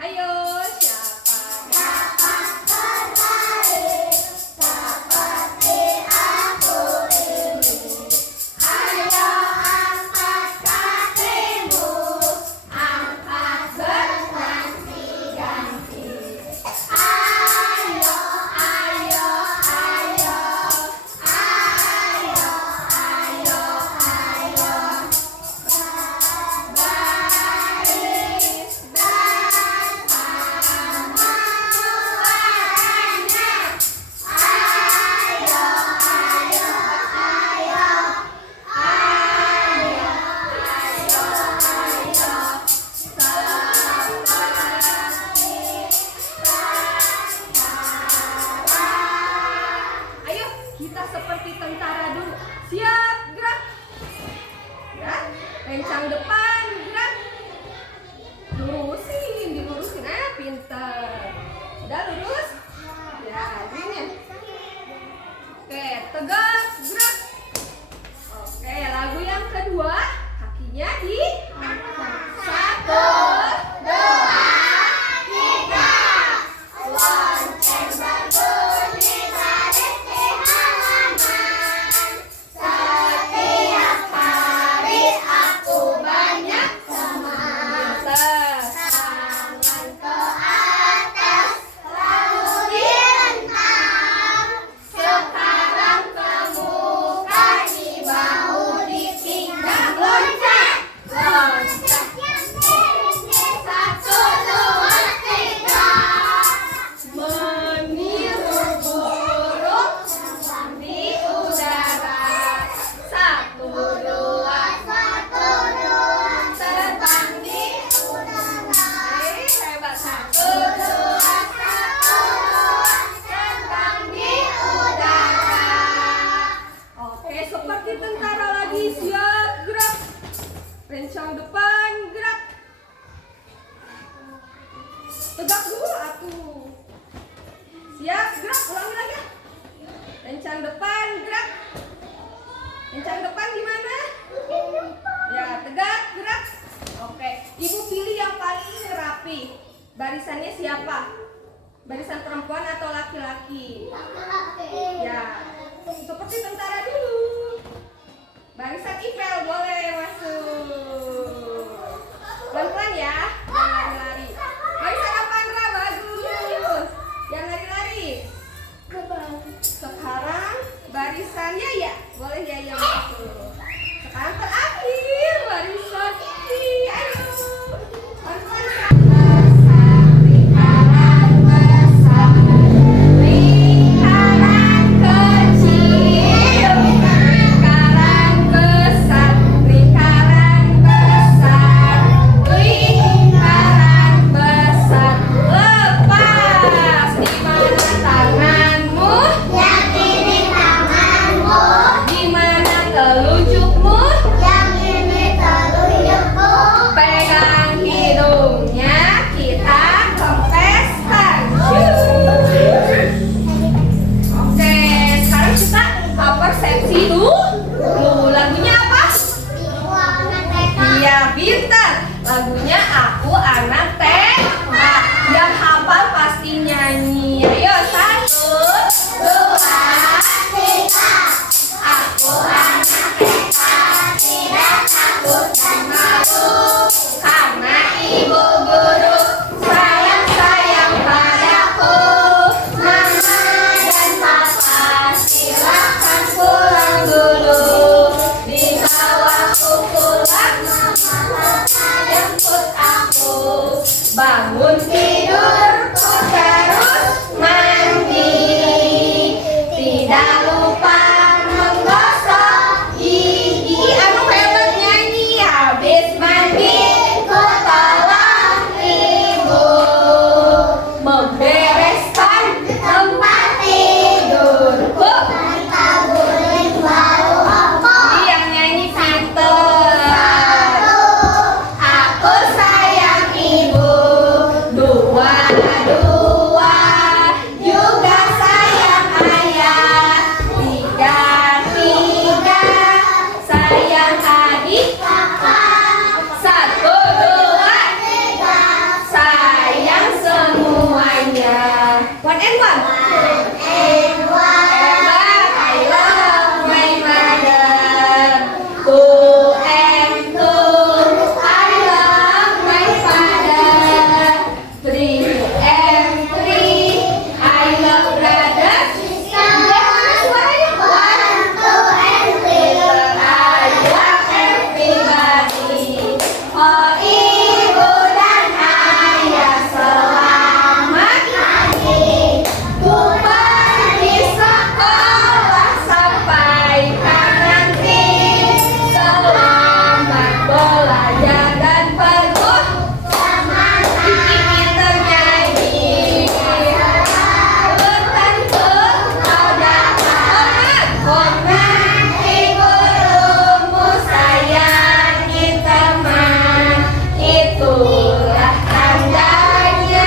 Ayo, siapa? Dapat tertarik seperti aku ini. Ayo angkat kakimu, angkat berganti-ganti. Ayo, ayo, ayo, ayo, ayo, ayo. Baris dan sama suaranya. Ayo, ayo, ayo, ayo, ayo, ayo. Ayo, kita seperti tentara dulu. Siap, gerak. Gerak. Kencang depan, gerak. Dilurusin. Pintar. Udah lurus? Ya, gini. Oke, tegak, gerak. Oke, lagu yang kedua, kakinya di satu, Dua, tiga. Lonceng berbunyi balik di halaman. Setiap hari aku banyak teman. pintar. Tangan ke atas, lalu direntang. Sekarang ke muka, di bahu, di pinggang. Lonceng, lonceng. Satu, dua, tiga. Meniru burung di udara. Satu, dua, Terbang di udara. hebat. Satu, Terbang di udara. oke, seperti tentara lagi. Siap, gerak. Rencang depan, gerak. Tegak dulu atuh. Siap, gerak. Ulangi lagi. Rencang depan, gerak. Rencang depan gimana? Ya, tegak, gerak. Oke, ibu pilih yang paling rapi. Barisannya siapa? Barisan perempuan atau laki-laki? Ya, seperti tentara dulu. Barisan ipel boleh masuk. Pelan-pelan ya, jangan lari-lari. Barisan apa, Andra? Bagus. Jangan lari-lari. Sekarang barisannya ya, boleh ya yang masuk. Sekarang terakhir barisan ini. Ayo. Pelan-pelan. Lingkaran besar, lingkaran kecil, Lingkaran besar, lingkaran besar, lingkaran besar. Lepas. Di mana tanganmu? yang ini tanganmu, Di mana telunjukmu? yang ini telunjukmu. Pegang hidungnya, kita kempeskan. Oke, sekarang kita persepsi dulu. Lagunya apa? Ibu anak TK. Iya, pintar. Lagunya Aku Anak TK. Yang hafal pasti nyanyi. Ayo, 1, 2. Tiga. Aku anak TK, tidak takut dan malu. Karena ibu guru sayang padaku. Mama dan papa Silakan pulang dulu. Dibawaku pulang, mama jemput aku. Bangun tidurku terus mandi. Tidak lupa menggosok gigi. Anu hebat nyanyi. Habis mandi ku tolong ibu membereskan tempat tidurku. taburin baru apa? Yang nyanyi pinter. Aku sayang ibu one. Hebat, I love my mother. Two and two, I love my father. Three and three, I love brothers. Bagaimana suaranya? One, two, and three. I love everybody. Oh ibu dan ayah selamat Pagi. ku pergi sekolah sampai nanti. Selamat belajar dan penuh Semangat. pinter nyanyi. Tentu kau dapat hormati gurumu, sayangi teman. Itulah tandanya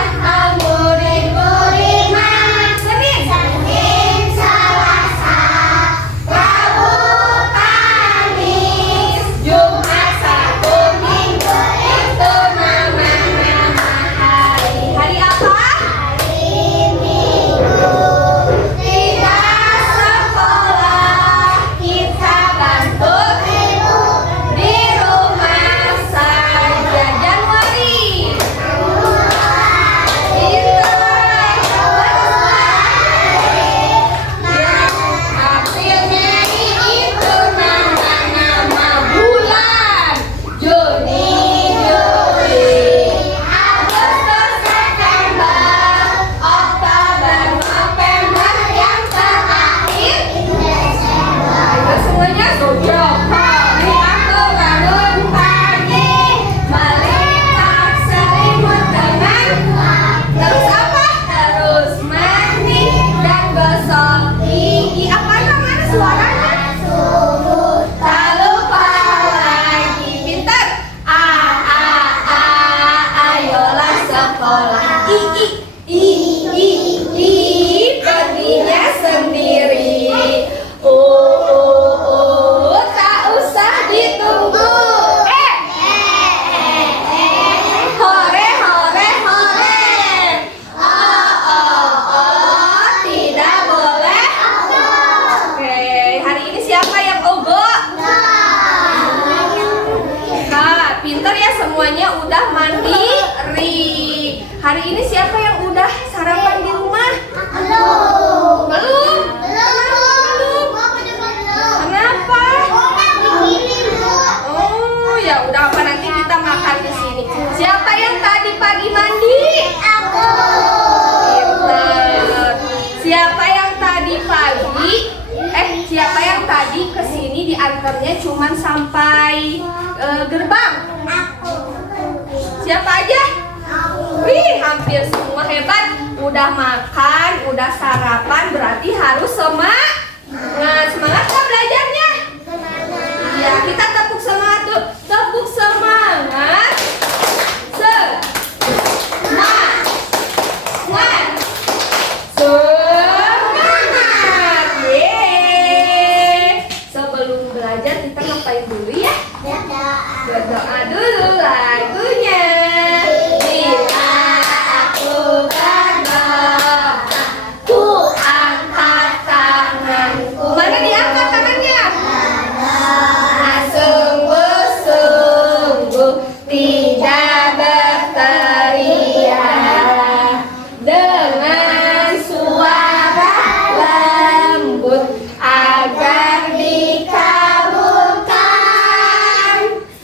murid beriman. Senin. Senin, Selasa, Rabu, Kamis, Jumat, Sabtu, Minggu, itu nama-nama hari. Hari apa? hari Minggu. Tidak sekolah, kita bantu Ibu, di rumah saja. Januari. April, Mei itu nama-nama bulan. Juni, Juli, Agustus, September, Oktober, November, yang terakhir ayo semuanya sujud. Hari aku bangun pagi, melihat selimut dengan terus apa? Terus mandi dan gosok gigi. Apa namanya suaranya? Tak lupa lagi pintar. Ayolah sekolah. Perginya sendiri. Tak usah ditunggu. Hore, hore, hore. Tidak boleh. Oke, hari ini siapa yang ogo? Kak, pinter ya semuanya udah mandiri. Hari ini siapa yang udah sarapan di rumah? Belum? Belum? Kenapa? Oh, ya udah apa nanti kita makan di sini. Siapa yang tadi pagi mandi? Pinter. Siapa yang tadi pagi? Siapa yang tadi kesini diantarnya cuman sampai gerbang? Siapa aja? Wih, hampir semua hebat. Udah makan, udah sarapan, berarti harus semangat. Semangat kan belajarnya? Iya, kita tepuk semangat tuh. Tepuk semangat. Semangat. Semangat. Yeay. Sebelum belajar kita ngapain dulu ya? Berdoa dulu lagunya. Bila aku berdoa, ku angkat tanganku. Mana diangkat tangannya? Sungguh-sungguh tidak berteriak, dengan suara lembut agar dikabulkan.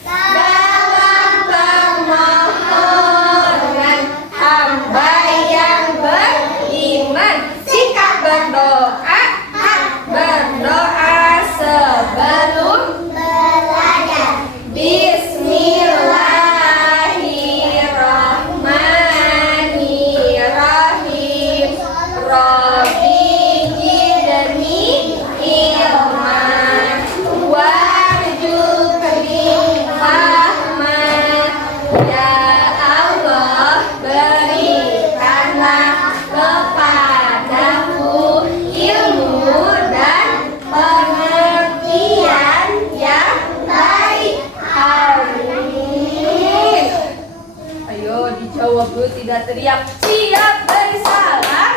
Dalam permohonan hamba yang beriman, sikap berdoa sebelum Bismillahirrahmanirrahim. Rabbi zidni ilman warzuqni fahman. Ya Allah, berikanlah kepadaku ilmu dan pengertian yang baik. Amin. Ayo dijawab dulu, tidak teriak. Siap beri salam.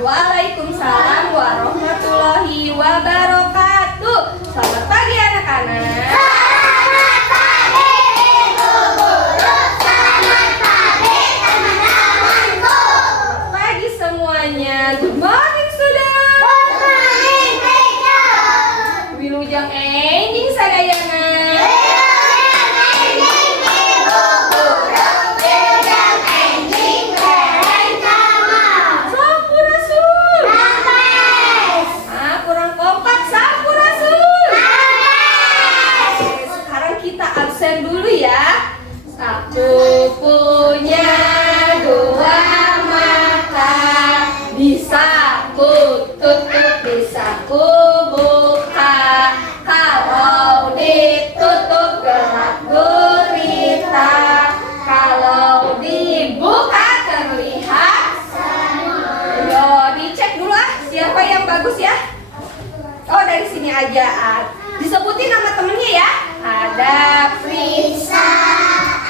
Waalaikumsalam warahmatullahi wabarakatuh. Selamat pagi anak-anak. Selamat pagi Ibu Guru. Selamat pagi teman-temanku. Selamat pagi semuanya. Good morning student. Good morning teacher. Wilujeng enjing sadayana. Absen dulu ya. Aku punya dua mata, bisa ku tutup, bisa ku buka. Kalau ditutup gelap gurita, kalau dibuka terlihat semua. Yo, dicek dulu siapa yang bagus ya. Oh, dari sini aja. Disebutin nama temennya ya. Ada Prisa,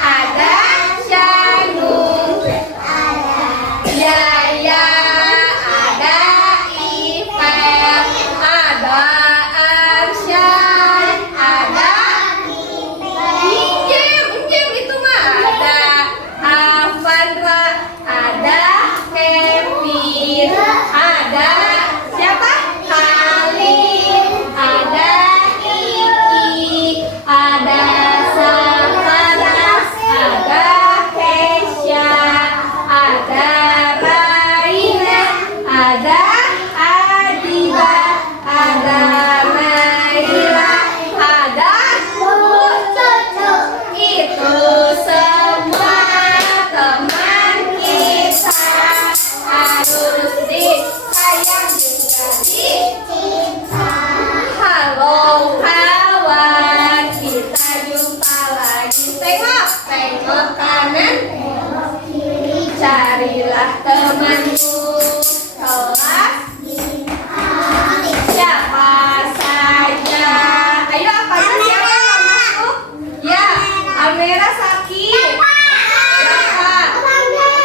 ada Shanu, ada Yaya, ada Iver, ada Arsyan, ada Injem itu mah, ada Avandra, ada Kevin, ada siapa? Khalid, ada ada Safaras, ada Kesha, ada Raina, ada Adiba, ada Naila, ada Cucu. Itu semua teman kita, harus disayang dan dicinta. Halo kawan, kita jumpa lagi. Tengok kanan, carilah temanmu. Kelas siapa saja. Ayo, apa aja siapa yang masuk? Ya, Almera sakit. Bapak.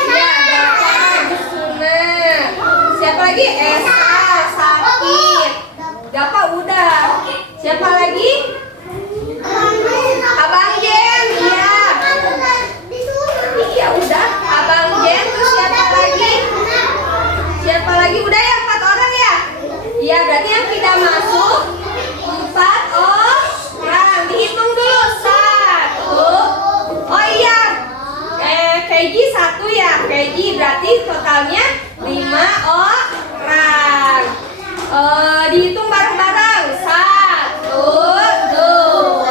Ya, Bapak Jusuna. Siapa lagi? Esa sakit. Bapak udah. Siapa lagi? Abang Jen, iya. Iya udah, Abang Jen. Terus siapa lagi? Siapa lagi? Udah ya 4 orang ya? Iya, berarti yang tidak masuk 4 orang. Dihitung dulu. 1. Oh iya. Keji 1 ya. Keji berarti totalnya 5 orang. Dihitung bareng-bareng. 1, 2,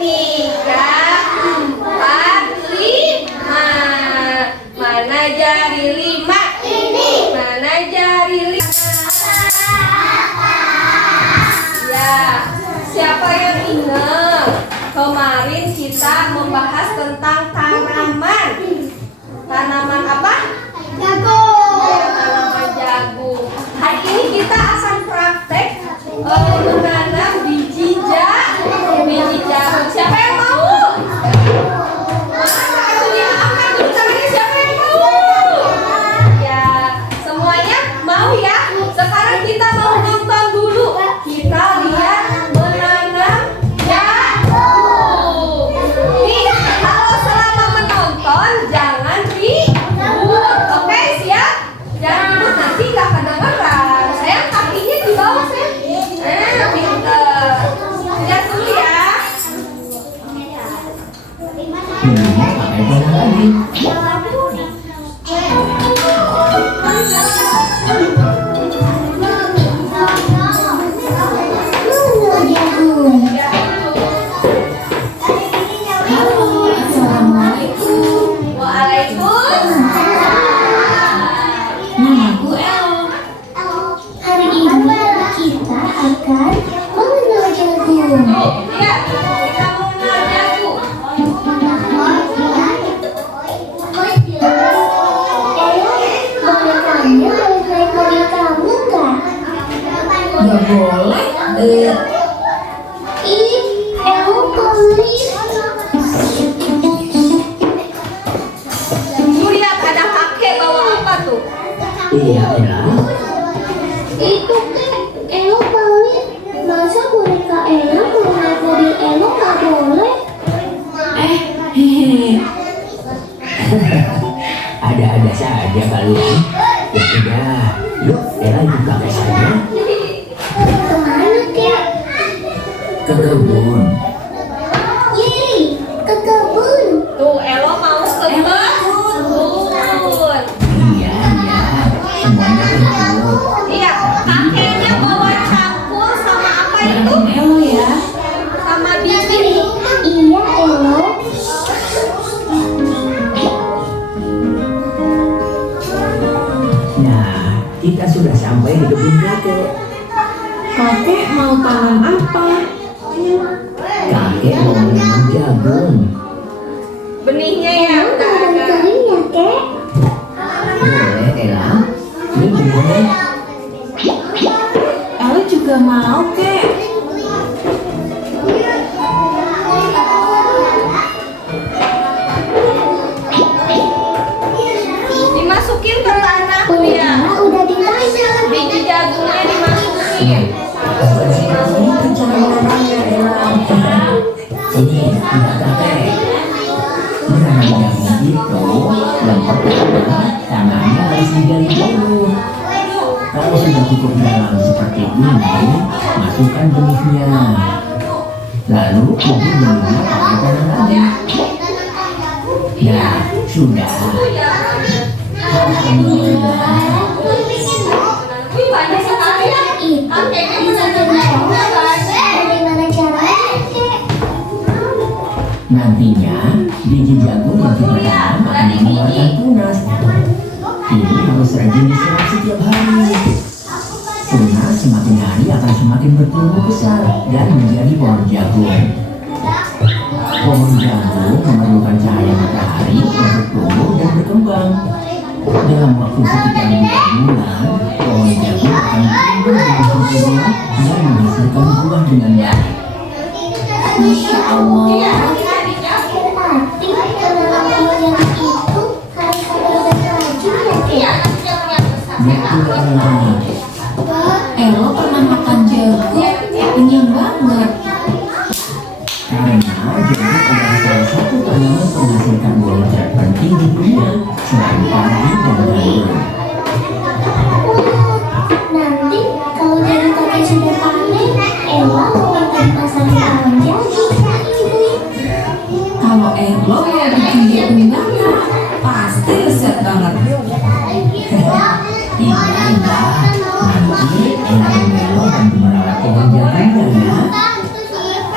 3, 4, 5. Mana jari 5? Ini. Mana jari 5? Ya, siapa yang ingat? Kemarin kita membahas tentang tanaman. Tanaman apa? Jagung. Tanaman jagung. Hari ini kita akan praktek menanam biji jagung. Siapa yang mau? Aduh, ya, angkat dulu tangannya. Siapa yang mau? Ya, semuanya mau ya. Sekarang kita mau nonton dulu. Kita lihat menanam jagung. Nih, kalau selama menonton jangan ribut. Oke, siap? Jangan ribut, nanti gak kedengeran. Sayang, kakinya di bawah, sayang. Pinter. Lihat dulu ya. Pakai bola lagi. Halo, assalamualaikum. Waalaikumsalam. Namaku El. Hari ini kita akan mengenal jagung. Lihat, kita mau mengenal jagung. Boleh tanya naik mobil kamu nggak? Ya boleh. Ih, Elu pelit. Lihat ada kakek bawa apa tuh? Iya, El. Itu kan Elo pelit. Masa boneka Elo mau naik mobil Elo nggak boleh? Hehehe. Ada-ada saja kalian. Ya sudah, yuk Ella ikut kakek saja Kemana kek? ke kebun. Yeay, ke kebun. Tuh, Elo mau ke kebun. Iya, semuanya ikut. Iya, kakeknya bawa cangkul sama apa itu? Elo ya. Sama bibi. Iya Elo. Nah, kita sudah sampai di kebun kakek. Kakek mau tanam apa? Kakek mau menanam jagung. Benihnya ya Elo udah mau ada. kering ya kek? Boleh Ella? Ini boleh. Ella juga mau kek. Dimasukin ke tanah ya. Boneka udah ditanam. Biji jagungnya dimasukin. Ini udah kakek. Menanam jagung itu yang pertama tanahnya harus digali dulu. Kalau sudah cukup dalam seperti ini, masukkan benihnya. Lalu ibu benihnya pakai tanam lagi. Nah, sudah. Alhamdulillah. Wih, banyak sekali ya. Itu Kakeknya bisa benar-benar jadi banyak. bagaimana caranya kek? Nantinya biji jagung yang kita tanam akan mengeluarkan tunas. Ini harus rajin disiram setiap hari. Tunas semakin hari akan semakin bertumbuh besar dan menjadi pohon jagung. Pohon jagung memerlukan cahaya matahari untuk tumbuh dan berkembang. Dalam waktu sekitar 2 bulan, pohon jagung akan tumbuh dengan sempurna dan menghasilkan buah dengan baik. Masya Allah. Berarti menanam pohon yang itu harus benar-benar rajin ya kek? Betul, Ella. Ella pernah makan jagung. Kenyang banget. Karena jagung adalah salah satu tanaman penghasil karbohidrat penting di dunia selain padi dan gandum. Nanti kalau dari kakek sudah panen, Ella mau makan pasarin pohon jagung. Kalau Ella mau bikin jagung bakar, pasti lezat banget. Iya, nanti Ella dan Melo bantu merawat pohon jagungnya ya.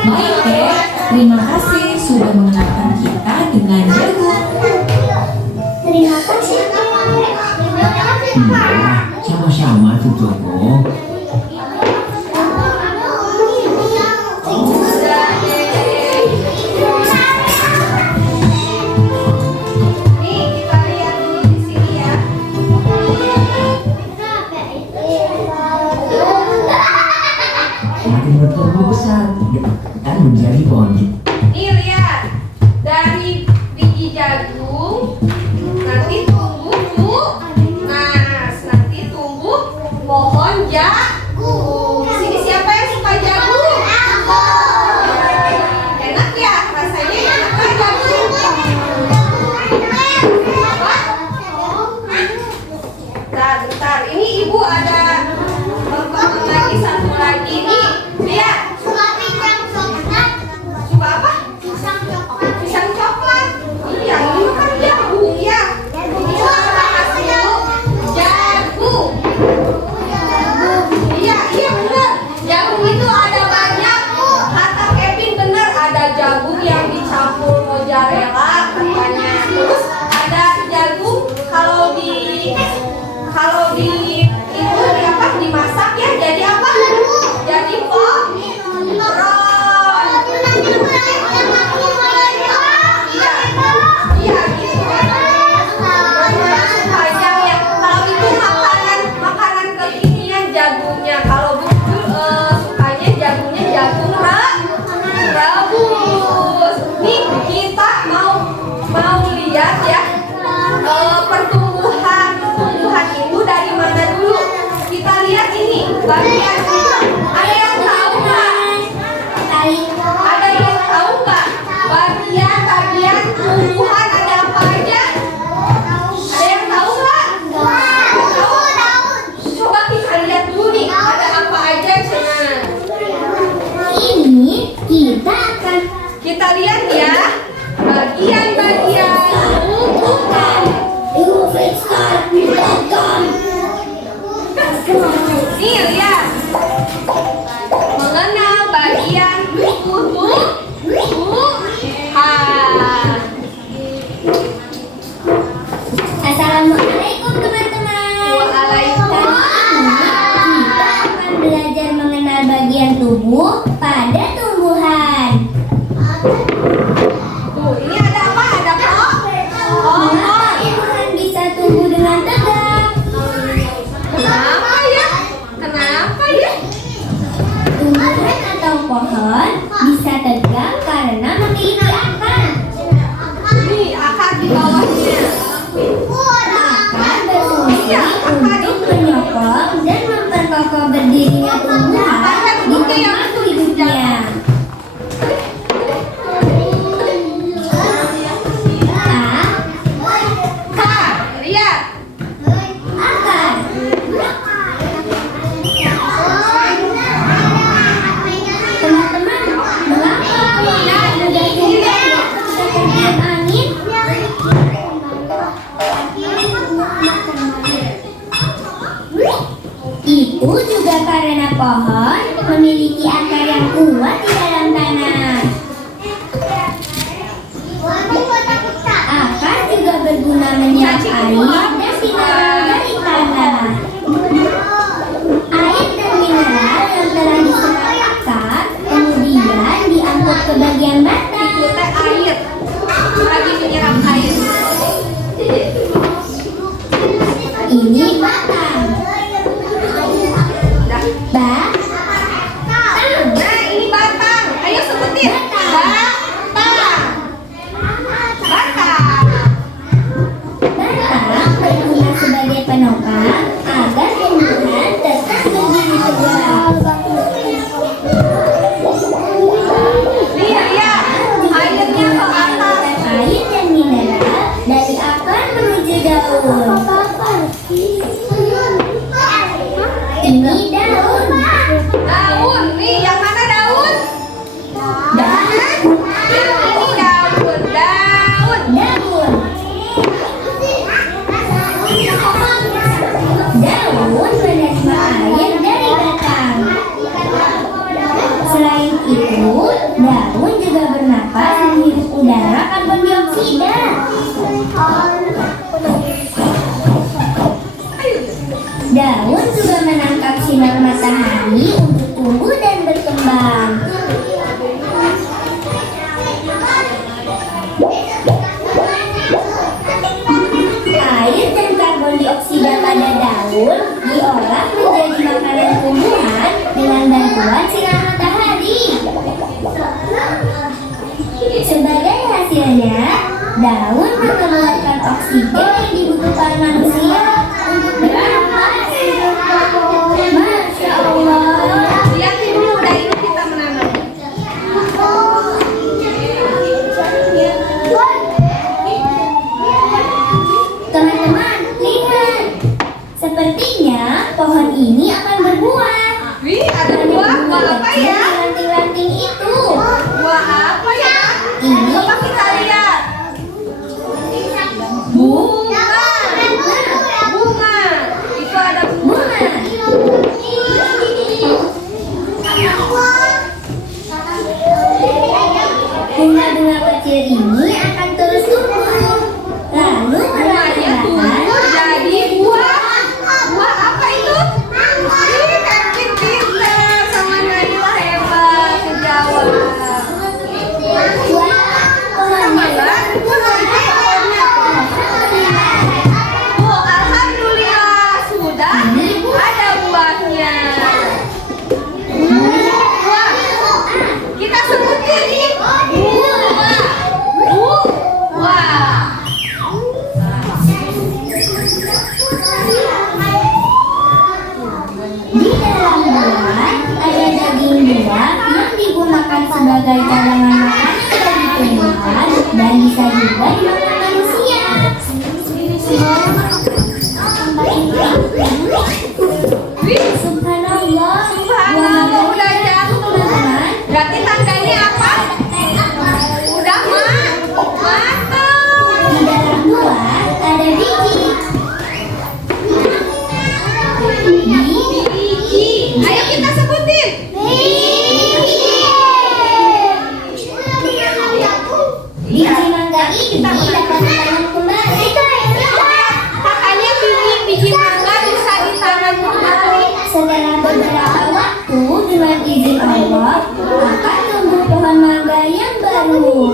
Baik kek, terima kasih sudah mengenalkan kita dengan jagung. Terima kasih kek. Iya, sama-sama cucuku. Nih, kita lihat dulu di sini ya. Semakin bertumbuh besar dan menjadi pohon jagung. Nih lihat, dari biji jagung nanti tumbuh tunas, nanti tumbuh pohon jagung. Di sini siapa yang suka jagung? Enak ya, rasanya enak kan jagung? Apa? Bentar, ini ibu ada lagi satu lagi nih. Lihat, suka apa? Pisang coklat. Iya, ini kan jagung ya. Ini bahas dulu jagung. Iya benar. Jagung itu ada banyak. Kata Kevin benar, ada jagung yang dicampur mozzarella katanya. Terus ada jagung kalau di itu apa dimasak ya jadi apa? Jadi pop. Iya gitu. Panjang ya. Kalau itu makanan kekinian jagungnya. Kalau betul sukanya jagungnya jagung rebus. Nih kita mau lihat ya pertumbuhan ibu dari mana dulu. Kita lihat ini Bagian ada yang tahu nggak? Ada yang tahu nggak? Bagian tumbuhan ada apa aja? Ada yang tahu nggak? Tahu? Coba kita lihat dulu nih, ada apa aja di sana. Ini kita lihat ya, bagian-bagian tumbuhan. Nih lihat, mengenal bagian tumbuhan. Assalamualaikum teman-teman. Waalaikumsalam. Kita akan belajar mengenal bagian tubuh pada tumbuhan. Tuh, ini ada apa? Ada pohon. Mengapa tumbuhan bisa tumbuh dengan tegak? Kenapa ya? Kenapa ya? Tumbuhan atau pohon bisa tegak karena memiliki akar. Nih, akar di bawahnya. Akar berfungsi untuk menyokong dan memperkokoh berdirinya tumbuhan di tempat hidupnya. Kak, lihat. Akar. Teman-teman, mengapa pohon mudah tumbuh ketika tertiup angin? Itu juga karena pohon memiliki akar yang kuat di dalam tanah. Akar juga berguna menyerap air dan mineral dari tanah. Air dan mineral yang telah diserap akar kemudian diangkut ke bagian batang. Itu teh air. Lagi menyerap air. Ini batang. Dah. Batang. Nah, ini batang. Ayo sebutin. Batang. Batang. Batang berguna sebagai penopang agar tumbuhan tetap berdiri tegak. Lihat. Airnya ke atas. Air dan mineral dari akar menuju daun. Ini daun. Daun. Nih, yang mana daun? Daun. Ini daun. Daun. Daun. Daun menerima air dari batang. Selain itu, daun juga bernapas menghirup udara karbon dioksida. Daun juga menangkap sinar matahari untuk tumbuh dan berkembang. Air dan karbon dioksida pada daun diolah menjadi makanan tumbuhan dengan bantuan sinar matahari. Sebagai hasilnya, daun mengeluarkan oksigen yang dibutuhkan manusia untuk bernafas. Masya Allah. Lihatin dulu, udah ini kita menanam. Teman-teman, lihat. Sepertinya pohon ini akan berbuah. Wih, ada buah. Buah apa ya? Ranting-ranting itu. Buah apa ya? Ini Coba kita lihat. bunga. Bunga. Itu ada bunga. Bunga-bunga kecil ini akan terus tumbuh. Lalu Bunganya perlahan-lahan tumbuh jadi buah. Buah apa itu? Ih, Kevin pintar sama Naila hebat kejawab. wah, pohonnya berbuah. Oh, alhamdulillah sudah ada buahnya. Buah. Kita sebutin nih. Buah. sebagai cadangan makanan bagi tumbuhan dan bisa juga dimakan manusia. Subhanallah. Subhanallah, udah jatuh. Teman-teman, Berarti tandanya apa? Udah matang. di dalam buah ada biji. Biji. Ayo kita sebutin. Biji mangga ini dapat ditanam kembali. Katanya biji mangga bisa ditanam kembali. Setelah beberapa waktu, dengan izin Allah, akan tumbuh pohon mangga yang baru.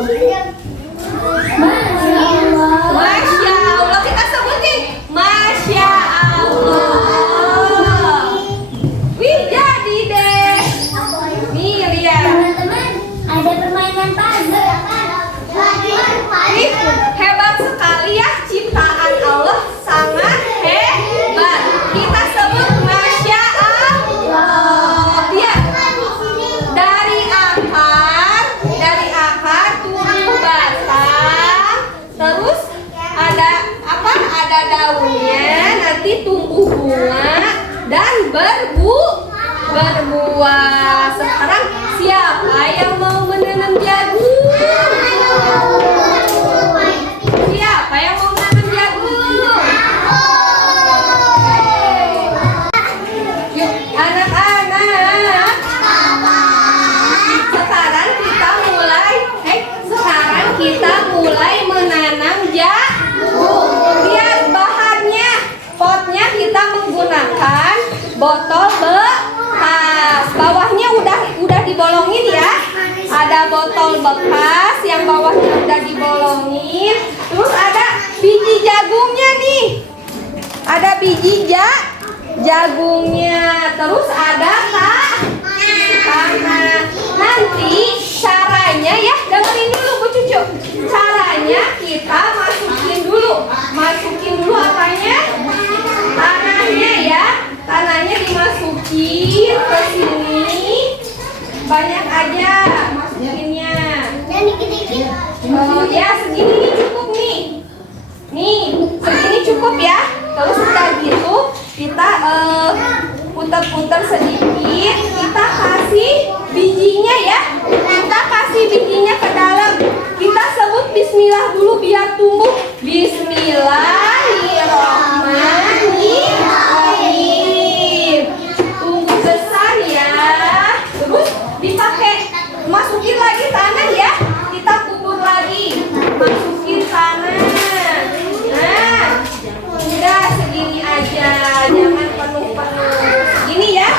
Masya Allah. Masya Allah, kita sebutin. Masya Allah. Wih, jadi deh. Nih lihat. Teman-teman, ada permainan puzzle. Wih, hebat sekali ya, ciptaan Allah sangat hebat. Kita sebut Masya Allah. Lihat. Dari akar tumbuh batang, terus ada apa? Ada daunnya, nanti tumbuh bunga dan berbuah. Sekarang siapa yang mau menanam jagung? Siapa yang mau menanam jagung? Yuk, anak-anak. Sekarang kita mulai menanam jagung. Lihat bahannya. Potnya kita menggunakan botol bekas. Bawahnya udah dibolongin ya. Ada botol bekas yang bawahnya udah dibolongin. Terus ada biji jagungnya nih. Ada biji jagungnya. Terus ada tanah. Nanti caranya ya, dengerin dulu Bu Cucu. Caranya kita masukin dulu apanya? Tanahnya ya. Tanahnya dimasukin ke sini. Banyak aja masukinnya. Ya segini nih cukup nih. Nih, segini cukup ya. Terus udah gitu kita putar-putar sedikit. Kita kasih bijinya ya. Kita kasih bijinya ke dalam. Kita sebut bismillah dulu biar tumbuh. Bismillahirrahmanirrahim. Tumbuh besar ya. Terus dipakai masukin lagi tanah ya. Kita kubur lagi. Masukin tanah. Nah, udah segini aja. Jangan penuh-penuh. Segini ya.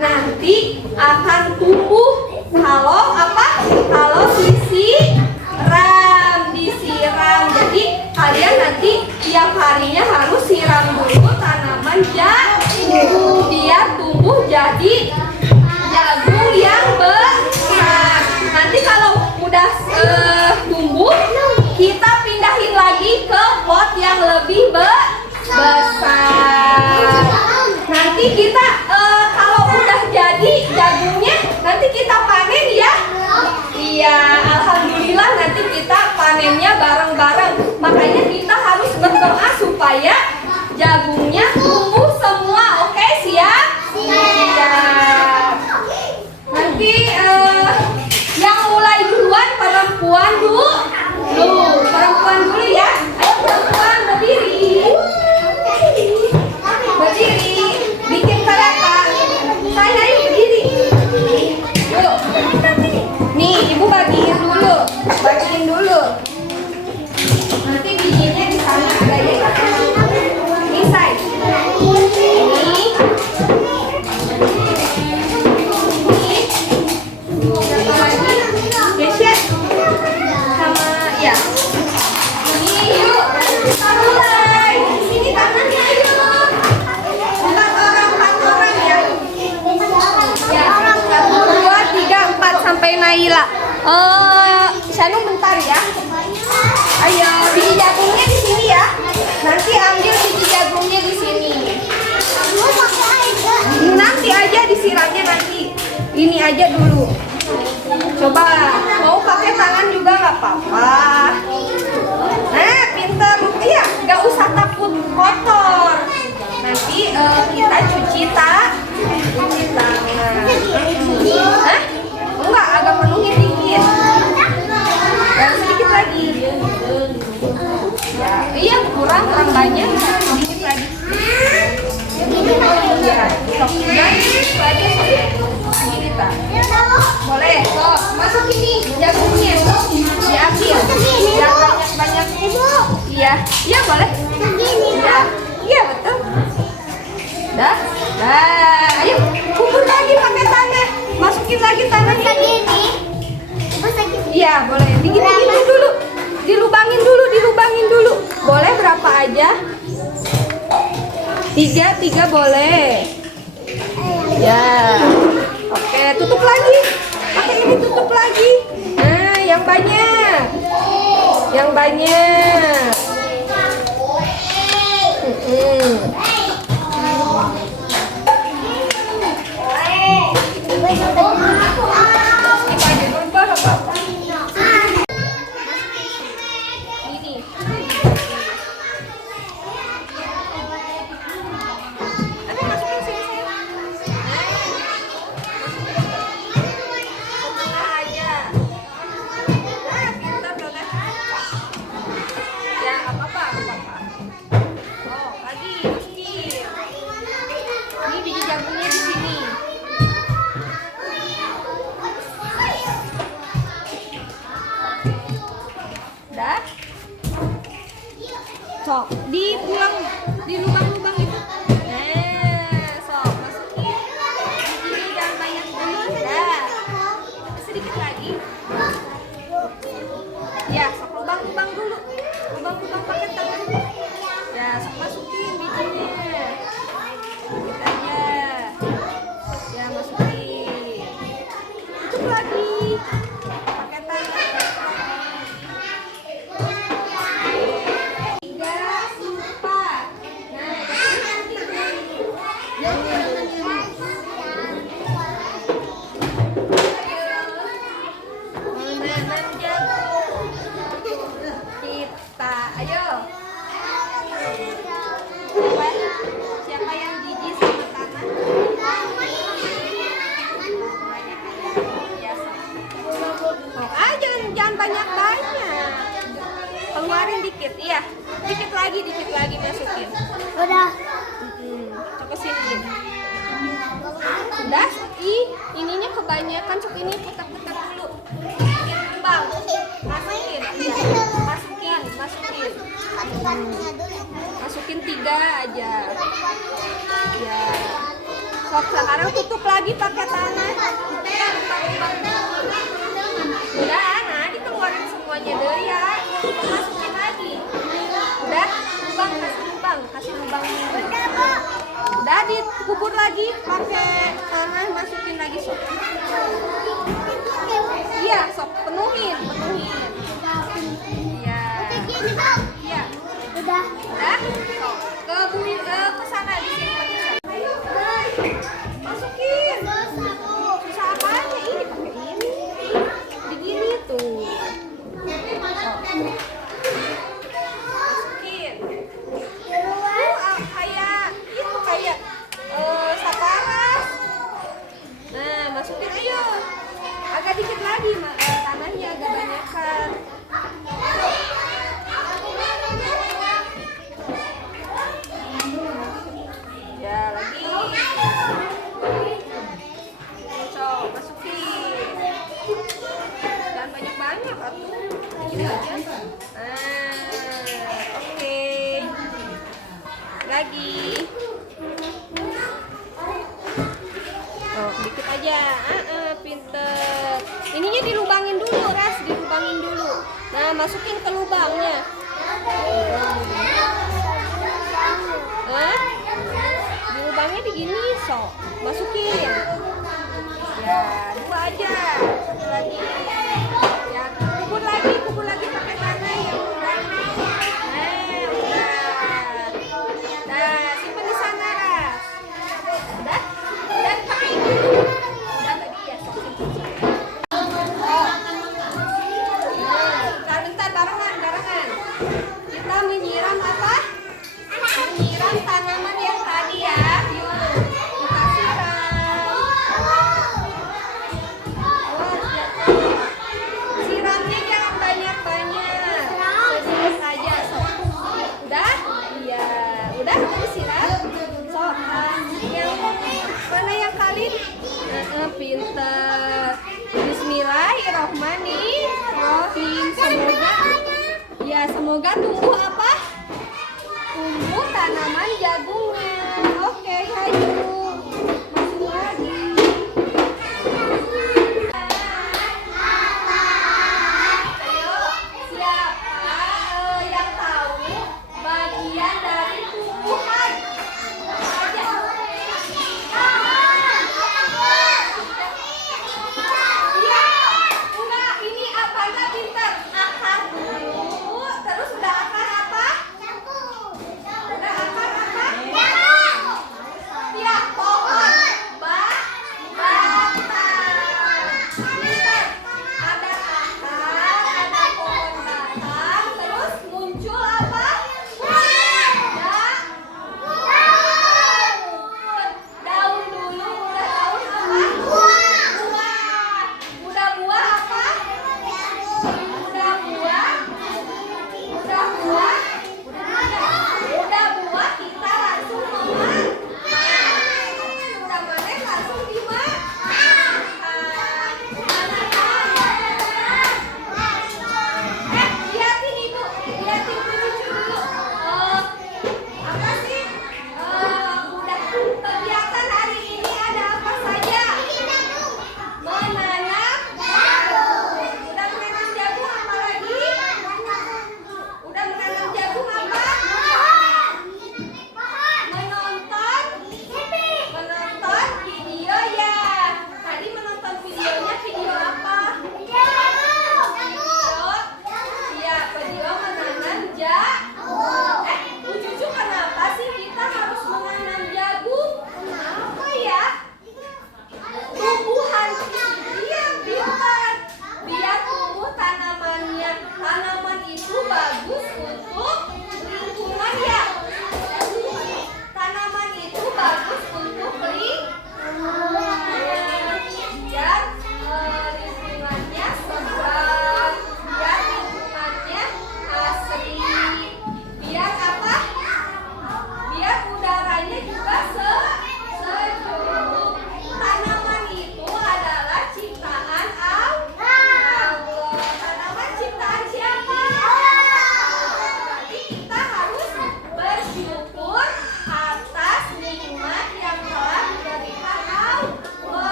Nanti akan tumbuh kalau apa? Kalau disiram. Jadi kalian nanti tiap harinya harus siram dulu tanaman jagung biar tumbuh jadi jagung yang besar. Nanti kalau udah tumbuh, kita pindahin lagi ke pot yang lebih besar. Nanti kita kalau udah jadi jagungnya, nanti kita panen ya. Iya, alhamdulillah nanti kita panennya bareng-bareng. Makanya kita harus berdoa supaya jagungnya tumbuh semua. Oke, siap? Siap. Nanti yang mulai duluan perempuan dulu. Perempuan dulu ya. Ayo perempuan berdiri. Berdiri. Bikin kereta. Saya yuk berdiri. Yuk. Nih, ibu bagiin dulu. Nanti bijinya di sana ada ya. Ini say. Ini. Siapa lagi? Kesha. Sama ya. Ini yuk. Kita mulai. Sini tangannya yuk. 4 orang ya. Ya. 1, 2, 3, 4 sampai Naila. Shanum bentar ya. Ayo, biji jagungnya di sini ya. Nanti ambil biji jagungnya di sini. Nanti aja disiramnya nanti. Ini aja dulu. Coba mau pakai tangan juga nggak apa-apa. Nah, pinter. Iya, nggak usah takut kotor. Nanti kita cuci tangan. Hah? Enggak, agak penuhin dikit. Dan sedikit lagi. Ya, iya kurang banyak. Sedikit lagi. Ya, sok lagi ini tak. Boleh, sok masuk ini jagungnya. Diambil. Jangan banyak. Iya, iya boleh. Iya, iya betul. Dah, ayo kubur lagi pakai tanah. Masukin lagi tanahnya. Iya boleh. Digini dulu. Dilubangin dulu. Boleh berapa aja? 3 boleh. Ya. Oke, tutup lagi. Pakai ini tutup lagi. Nah, yang banyak. Sok, di lubang-lubang itu. Sok masukin. Ini jangan banyak dulu. Dah. Sedikit lagi. Ya, sok lubang-lubang dulu. Lubang-lubang pakai tangan. Ya, sok masukin bijinya. Sedikit aja. Ya, masukin. Tutup lagi. Pakai tangan. Siapa yang jijik sama tanah? Jangan banyak-banyak. Keluarin dikit, iya. Dikit lagi masukin. Udah. Coba sini. Udah, ininya kebanyakan, sok ini putar-putar dulu. Bang, masukin. Iya. Masukin. Masukin 3 aja. Ya. Sok sekarang tutup lagi pakai tanah. Udah, nah dikeluarin semuanya deh ya. Masukin lagi. Udah, kasih lubang dulu. Udah dikubur lagi pakai tanah, masukin lagi sok. Iya, sok penuhin. Iya. Udah. Ke sana di sini masukin. Susah apanya ini pakai ini. Begini tuh. Masukin. Kayak saparas. Nah, masukin ayo. Agak dikit lagi, tanahnya agak banyakan. Ya, lagi. Cok, masukin. Jangan banyak-banyak atuh. Dikit aja. Oke. Lagi. Oh, dikit aja. Pinter. Ininya dilubangin dulu, Ras, dilubangin dulu. Nah, masukin ke lubangnya. Dilubangnya begini, sok. Masukin. Ya, 2 aja. Satu lagi. Ya, kubur lagi pakai tanah yang udah. Nah, simpan di sana, Ras. Udah? Dan pakai dulu. Udah tadi ya, sok simpan. Semoga tumbuh apa? Tumbuh tanaman jagungnya. Oke, hayu. Masuk lagi. Ayo, siapa yang tahu bagian dari tumbuhan? Apa aja? Iya, enggak. Ini apanya pintar? Akar dulu, terus udah akar apa? Udah akar apa? Ya,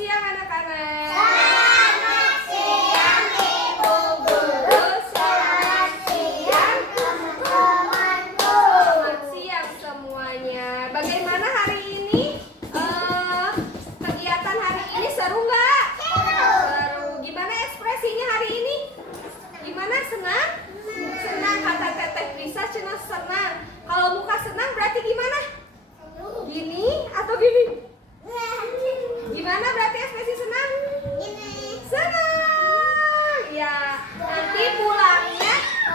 siang anak-anak. Selamat siang Ibu Guru. Selamat siang teman-temanku. Selamat siang semuanya. Bagaimana hari ini? Kegiatan hari ini seru nggak? Seru. Gimana ekspresinya hari ini? Gimana, senang? Senang, kata Teteh Prisa senang. Kalau muka senang berarti gimana? Gini atau gini? Gimana berarti ekspresi senang? Senang. Ya, nanti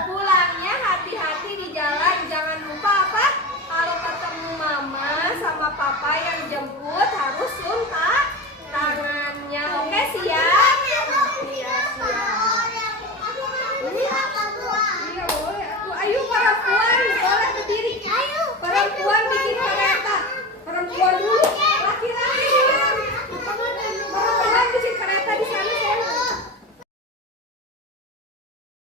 pulangnya hati-hati di jalan. Jangan lupa apa? Kalau ketemu mama sama papa yang jemput harus